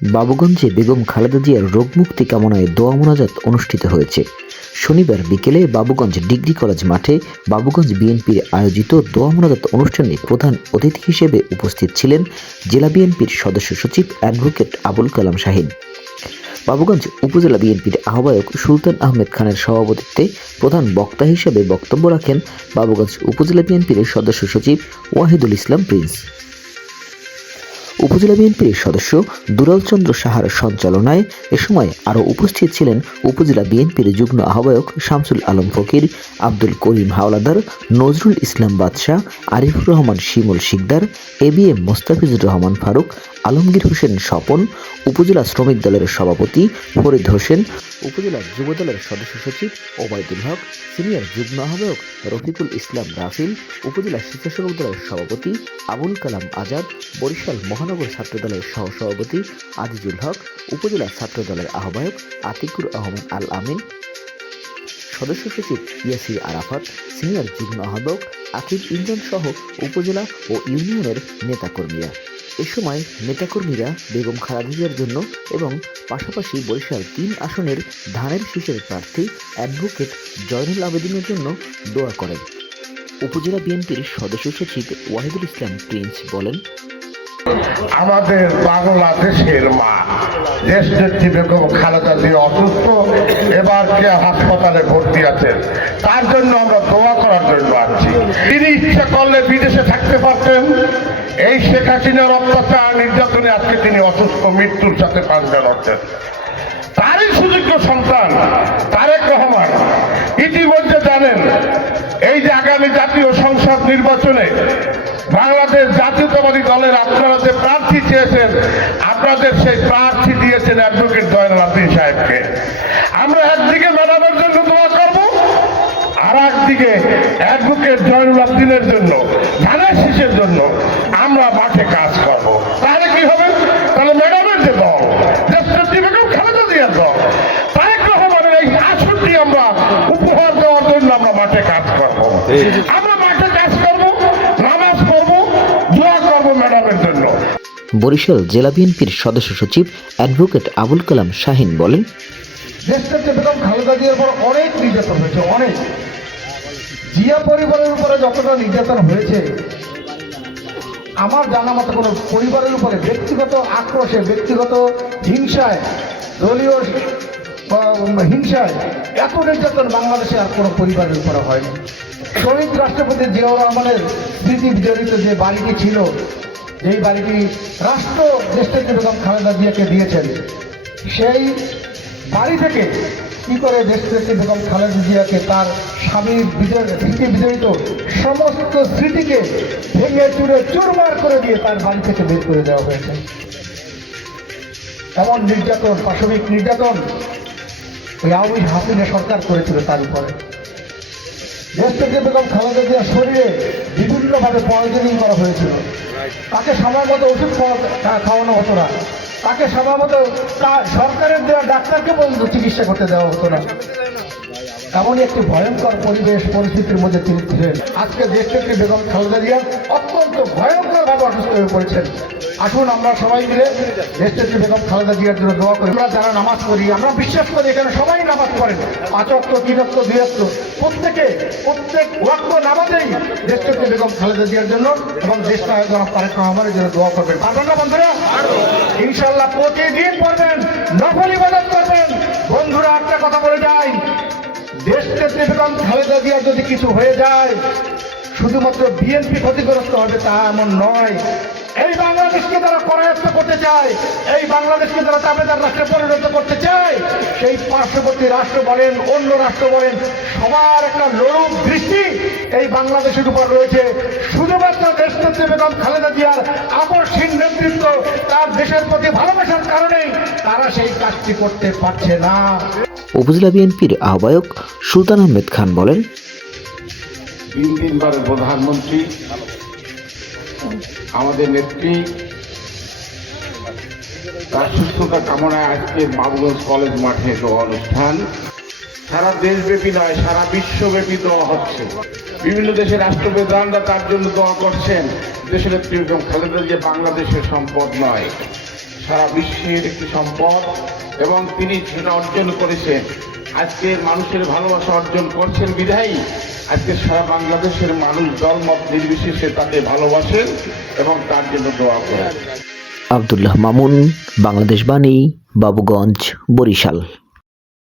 বাবুগঞ্জে বেগম খালেদা জিয়ার রোগমুক্তি কামনায় দোয়া মোনাজাত অনুষ্ঠিত হয়েছে। শনিবার বিকেলে বাবুগঞ্জ ডিগ্রি কলেজ মাঠে বাবুগঞ্জ বিএনপির আয়োজিত দোয়া মোনাজাত অনুষ্ঠানে প্রধান অতিথি হিসেবে উপস্থিত ছিলেন জেলা বিএনপির সদস্য সচিব অ্যাডভোকেট আবুল কালাম শাহীন। বাবুগঞ্জ উপজেলা বিএনপির আহ্বায়ক সুলতান আহমেদ খানের সভাপতিত্বে প্রধান বক্তা হিসেবে বক্তব্য রাখেন বাবুগঞ্জ উপজেলা বিএনপির সদস্য সচিব ওয়াহিদুল ইসলাম প্রিন্স। উপজেলা বিএনপির সদস্য দুলাল চন্দ্র সাহার সঞ্চালনায় এ সময় আরও উপস্থিত ছিলেন উপজেলা বিএনপির যুগ্ম আহ্বায়ক শামসুল আলম ফকির, আব্দুল করিম হাওলাদার, নজরুল ইসলাম বাদশাহ, আরিফুর রহমান শিমুল শিকদার, এবিএম মোস্তাফিজুর রহমান ফারুক, আলমগীর হোসেন স্বপন, উপজেলা শ্রমিক দলের সভাপতি ফরিদ হোসেন, উপজেলা যুব দলের সদস্য সচিব ওবায়দুল হক, সিনিয়র যুগ্ম আহ্বায়ক রফিকুল ইসলাম রাফিল, উপজেলা স্বেচ্ছাসেবক দলের সভাপতি আবুল কালাম আজাদ, বরিশাল মহানগর ছাত্র দলের সহসভাপতি আজিজুল হক, উপজেলা ছাত্র দলের আহ্বায়ক আতিকুর রহমান আল আমিন, সদস্য সচিব ইয়াসির আরাফাত, সিনিয়র যুগ্ম আহ্বায়ক আকিব ইঞ্জন সহ উপজেলা ও ইউনিয়নের নেতাকর্মীরা। এ সময় নেতাকর্মীরা বেগম খালেদা জিয়ার জন্য এবং পাশাপাশি বরিশাল ৩ আসনের ধানের শীষের প্রার্থী অ্যাডভোকেট জয়নুল আবেদিনের জন্য দোয়া করেন। উপজেলা বিএনপির সদস্য সচিব ওয়াহিদুল ইসলাম প্রিন্স বলেন, আমাদের বাংলাদেশের মা দেশনেত্রী বেগম খালেদা জিয়া অসুস্থ, এবার কেয়া হাসপাতালে ভর্তি আছেন, তার জন্য আমরা দোয়া করার জন্য আছি। তিনি ইচ্ছা করলে বিদেশে থাকতে পারতেন, এই শেখ হাসিনার অত্যাচার নির্যাতনে আজকে তিনি অসুস্থ, মৃত্যুর সাথে পাঞ্জা লড়ছেন। তারই সুযোগ্য সন্তান তারেক রহমান ইতিমধ্যে জানেন এই যে আগামী জাতীয় সংসদ নির্বাচনে বাংলাদেশ জাতীয়তাবাদী দলের আপনারা যে প্রার্থী চেয়েছেন, আপনাদের সেই প্রার্থী দিয়েছেন অ্যাডভোকেট জয়নুল আবেদিন সাহেবকে। আমরা একদিকে ম্যাডামের জন্য দোয়া করব, আর একদিকে অ্যাডভোকেট জয়নুল আবেদিনের জন্য, ধানের শীষের জন্য আমরা মাঠে কাজ করব। তাহলে কি হবে? তাহলে ম্যাডামের যে দল, দেশনেত্রী বেগম খালেদা জিয়ার দল, তারেক রহমানের এই আসনটি আমরা উপহার দেওয়ার জন্য আমরা মাঠে কাজ করব। আমরা মাঠে কাজ করব, নামাজ পড়ব, দোয়া করব ম্যাডামের জন্য। বরিশাল জেলা বিএনপির সদস্য সচিব অ্যাডভোকেট আবুল কালাম শাহীন বলেন, দেশটাতে বেগম খালেদা জিয়ার উপর অনেক নির্যাতন হয়েছে, অনেক। জিয়া পরিবারের উপরে যতটা নির্যাতন হয়েছে, আমার জানা মতো কোনো পরিবারের উপরে ব্যক্তিগত আক্রোশে, ব্যক্তিগত হিংসায়, দলীয় হিংসায় এত নির্যাতন বাংলাদেশে আর কোনো পরিবারের উপরে হয়নি। শহীদ রাষ্ট্রপতি জিয়াউর রহমানের স্মৃতি বিজড়িত যে বাড়িটি ছিল, যেই বাড়িটি রাষ্ট্র দেশটাকে বেগম খালেদা জিয়াকে দিয়েছেন, সেই বাড়ি থেকে কি করে দেশটাকে বেগম খালেদা জিয়াকে তার স্বামীর স্মৃতি বিজড়িত সমস্ত স্মৃতিকে ভেঙে চুরে চুরমার করে দিয়ে তার বাড়ি থেকে বের করে দেওয়া হয়েছে। এমন নির্যাতন, পাশবিক নির্যাতন ওই আওয়ামী হাসিনা সরকার করেছিল তার উপরে। দেশটাকে বেগম খালেদা জিয়ার শরীরে বিভিন্নভাবে পয়জনিং করা হয়েছিল। তাকে সময় মতো ওষুধ খাওয়ানো হতো না, তাকে সময় মতো সরকারের দেওয়া ডাক্তারকে পর্যন্ত চিকিৎসা করতে দেওয়া হতো না। এমনই একটি ভয়ঙ্কর পরিস্থিতির মধ্যে তিনি ছিলেন। আজকে দেশটাকে বেগম খালেদা জিয়া অত্যন্ত ভয়ঙ্করভাবে অসুস্থ হয়ে পড়েছেন। আসুন আমরা সবাই মিলে দেশটাকে বেগম খালেদা জিয়ার জন্য দোয়া করি। আমরা যারা নামাজ পড়ি, আমরা বিশ্বাস করি এখানে সবাই নামাজ পড়েন, 5 ওয়াক্ত, 3 ওয়াক্ত, 2 ওয়াক্ত, প্রত্যেক ওয়াক্ত নামাজেই দেশটাকে বেগম খালেদা জিয়ার জন্য এবং দেশ নায়ক জনাব তারেক রহমানের জন্য দোয়া করবেন। পারবেন না বন্ধুরা? ইনশাআল্লাহ প্রতিদিন পড়বেন, নফল ইবাদত করবেন। বন্ধুরা, একটা কথা বলে যাই, দেশটাকে বেগম খালেদা জিয়ার যদি কিছু হয়ে যায় শুধুমাত্র বিএনপি ক্ষতিগ্রস্ত হবে তা এমন নয়। এই বাংলাদেশকে যারা করায়ত্ত করতে চায়, এই বাংলাদেশকে যারা তাবেদার রাষ্ট্রে পরিণত করতে চায়, সেই পার্শ্ববর্তী রাষ্ট্র বলেন, অন্য রাষ্ট্র বলেন, সবার একটা লোলুপ দৃষ্টি এই বাংলাদেশের উপর রয়েছে। শুধুমাত্র দেশনেত্রী বেগম খালেদা জিয়ার আকর্ষণ নেতৃত্ব, তার দেশের প্রতি ভালোবাসার কারণেই তারা সেই কাজটি করতে পারছে না। উপজেলা বিএনপির আহ্বায়ক সুলতান আহমেদ খান বলেন, 3 প্রধানমন্ত্রী, আমাদের নেত্রী, তার সুস্থতা কামনায় আজকে বাবুগঞ্জ কলেজ মাঠে দোয়া অনুষ্ঠান। সারা দেশব্যাপী নয়, সারা বিশ্বব্যাপী দোয়া হচ্ছে। বিভিন্ন দেশের রাষ্ট্রপ্রধানরা তার জন্য দোয়া করছেন। দেশের নেত্রী বেগম খালেদা জিয়া বাংলাদেশের সম্পদ নয়, সারা বিশ্বের একটি সম্পদ এবং তিনি সেটা অর্জন করেছেন। আজকে মানুষের ভালোবাসা অর্জন করছেন বিধায়ী আজকে সারা বাংলাদেশের মানুষ দলমত নির্বিশেষে তাকে ভালোবাসেন এবং তার জন্য দোয়া করেন। আব্দুল্লাহ মামুন, বাংলাদেশ বাণী, বাবুগঞ্জ, বরিশাল।